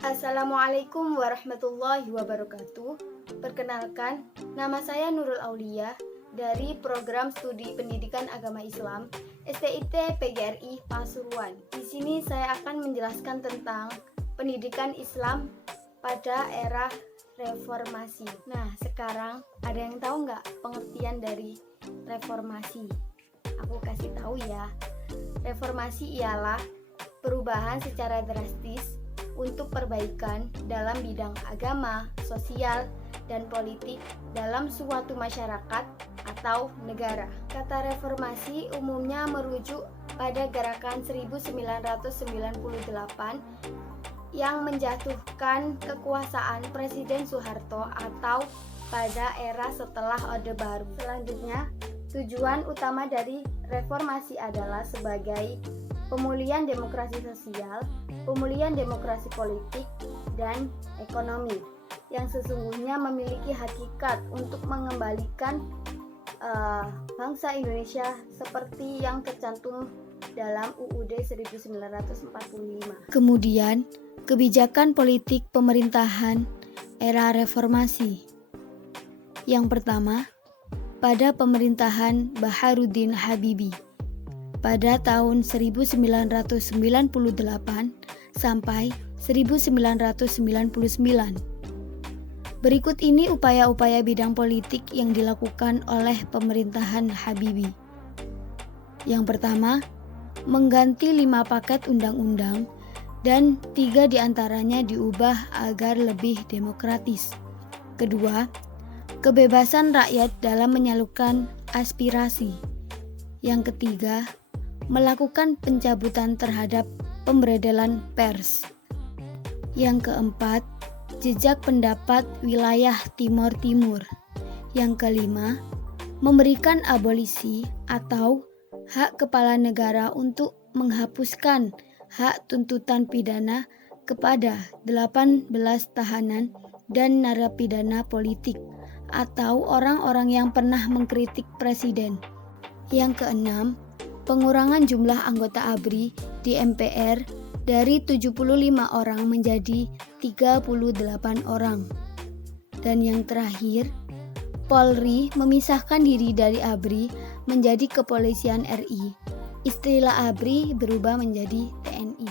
Assalamualaikum warahmatullahi wabarakatuh. Perkenalkan, nama saya Nurul Aulia dari Program Studi Pendidikan Agama Islam STIT PGRI Pasuruan. Di sini saya akan menjelaskan tentang pendidikan Islam pada era reformasi. Nah, sekarang ada yang tahu nggak pengertian dari reformasi? Aku kasih tahu ya. Reformasi ialah perubahan secara drastis untuk perbaikan dalam bidang agama, sosial, dan politik dalam suatu masyarakat atau negara. Kata reformasi umumnya merujuk pada gerakan 1998 yang menjatuhkan kekuasaan Presiden Soeharto atau pada era setelah Orde Baru. Selanjutnya, tujuan utama dari reformasi adalah sebagai pemulihan demokrasi sosial, pemulihan demokrasi politik, dan ekonomi yang sesungguhnya memiliki hakikat untuk mengembalikan bangsa Indonesia seperti yang tercantum dalam UUD 1945. Kemudian, kebijakan politik pemerintahan era reformasi. Yang pertama, pada pemerintahan Baharudin Habibie pada tahun 1998 sampai 1999. Berikut ini upaya-upaya bidang politik yang dilakukan oleh pemerintahan Habibie. Yang pertama, mengganti 5 paket undang-undang dan 3 diantaranya diubah agar lebih demokratis. Kedua, kebebasan rakyat dalam menyalurkan aspirasi. Yang ketiga, melakukan pencabutan terhadap pemberedelan pers. Yang keempat, jejak pendapat wilayah Timor Timur. Yang kelima, memberikan abolisi atau hak kepala negara untuk menghapuskan hak tuntutan pidana kepada 18 tahanan dan narapidana politik atau orang-orang yang pernah mengkritik presiden. Yang keenam, pengurangan jumlah anggota ABRI di MPR dari 75 orang menjadi 38 orang. Dan yang terakhir, Polri memisahkan diri dari ABRI menjadi Kepolisian RI. Istilah ABRI berubah menjadi TNI.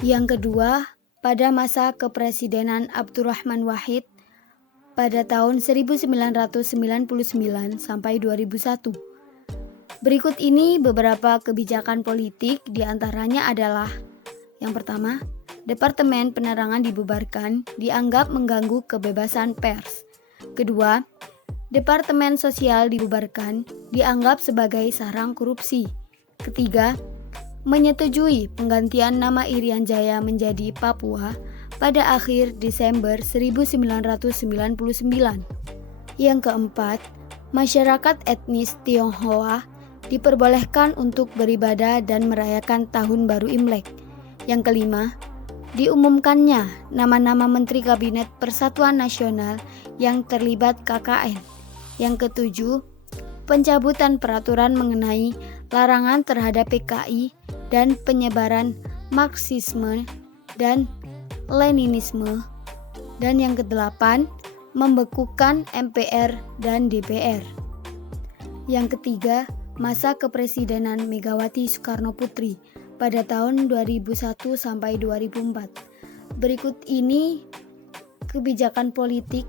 Yang kedua, pada masa kepresidenan Abdurrahman Wahid pada tahun 1999 sampai 2001. Berikut ini beberapa kebijakan politik, diantaranya adalah: yang pertama, Departemen Penerangan dibubarkan, dianggap mengganggu kebebasan pers. Kedua, Departemen Sosial dibubarkan, dianggap sebagai sarang korupsi. Ketiga, menyetujui penggantian nama Irian Jaya menjadi Papua pada akhir Desember 1999. Yang keempat, masyarakat etnis Tionghoa diperbolehkan untuk beribadah dan merayakan Tahun Baru Imlek. Yang kelima, diumumkannya nama-nama Menteri Kabinet Persatuan Nasional yang terlibat KKN. Yang ketujuh, pencabutan peraturan mengenai larangan terhadap PKI dan penyebaran Marxisme dan Leninisme. Dan yang kedelapan, membekukan MPR dan DPR. Yang ketiga, masa kepresidenan Megawati Soekarno Putri pada tahun 2001 sampai 2004. Berikut ini kebijakan politik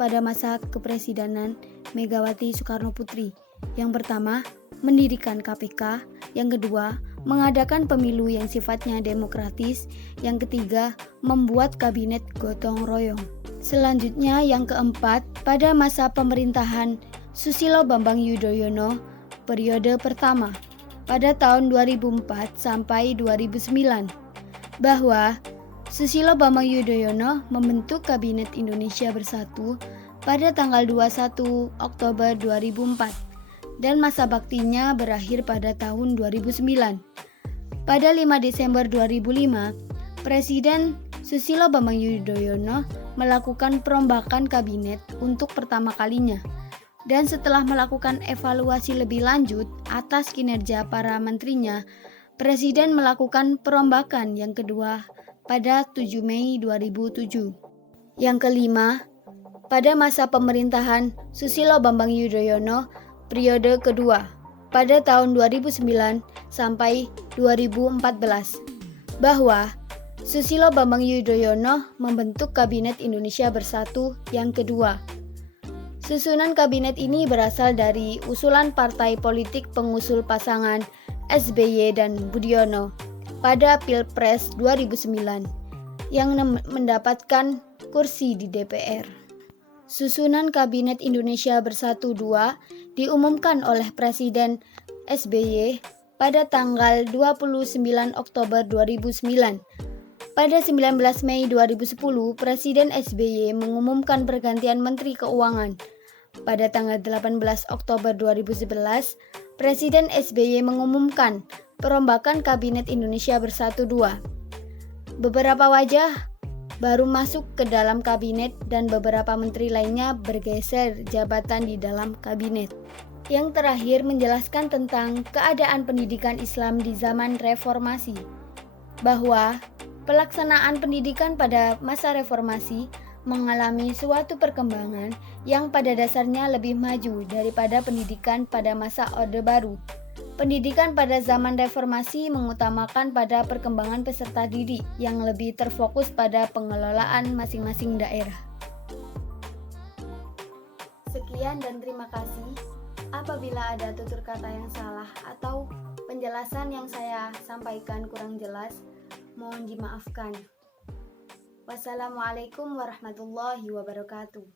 pada masa kepresidenan Megawati Soekarno Putri. Yang pertama, mendirikan KPK. Yang kedua, mengadakan pemilu yang sifatnya demokratis. Yang ketiga, membuat kabinet gotong royong. Selanjutnya, yang keempat, pada masa pemerintahan Susilo Bambang Yudhoyono periode pertama pada tahun 2004 sampai 2009, bahwa Susilo Bambang Yudhoyono membentuk Kabinet Indonesia Bersatu pada tanggal 21 Oktober 2004 dan masa baktinya berakhir pada tahun 2009. Pada 5 Desember 2005, Presiden Susilo Bambang Yudhoyono melakukan perombakan kabinet untuk pertama kalinya. Dan setelah melakukan evaluasi lebih lanjut atas kinerja para menterinya, Presiden melakukan perombakan yang kedua pada 7 Mei 2007. Yang kelima, pada masa pemerintahan Susilo Bambang Yudhoyono periode kedua pada tahun 2009 sampai 2014, bahwa Susilo Bambang Yudhoyono membentuk Kabinet Indonesia Bersatu yang kedua. Susunan kabinet ini berasal dari usulan partai politik pengusul pasangan SBY dan Budiono pada Pilpres 2009 yang mendapatkan kursi di DPR. Susunan Kabinet Indonesia Bersatu II diumumkan oleh Presiden SBY pada tanggal 29 Oktober 2009. Pada 19 Mei 2010, Presiden SBY mengumumkan pergantian Menteri Keuangan. Pada tanggal 18 Oktober 2011, Presiden SBY mengumumkan perombakan Kabinet Indonesia Bersatu II. Beberapa wajah baru masuk ke dalam kabinet dan beberapa menteri lainnya bergeser jabatan di dalam kabinet. Yang terakhir menjelaskan tentang keadaan pendidikan Islam di zaman reformasi, bahwa pelaksanaan pendidikan pada masa reformasi mengalami suatu perkembangan yang pada dasarnya lebih maju daripada pendidikan pada masa Orde Baru. Pendidikan pada zaman reformasi mengutamakan pada perkembangan peserta didik yang lebih terfokus pada pengelolaan masing-masing daerah. Sekian dan terima kasih. Apabila ada tutur kata yang salah atau penjelasan yang saya sampaikan kurang jelas, mohon dimaafkan. Wassalamualaikum warahmatullahi wabarakatuh.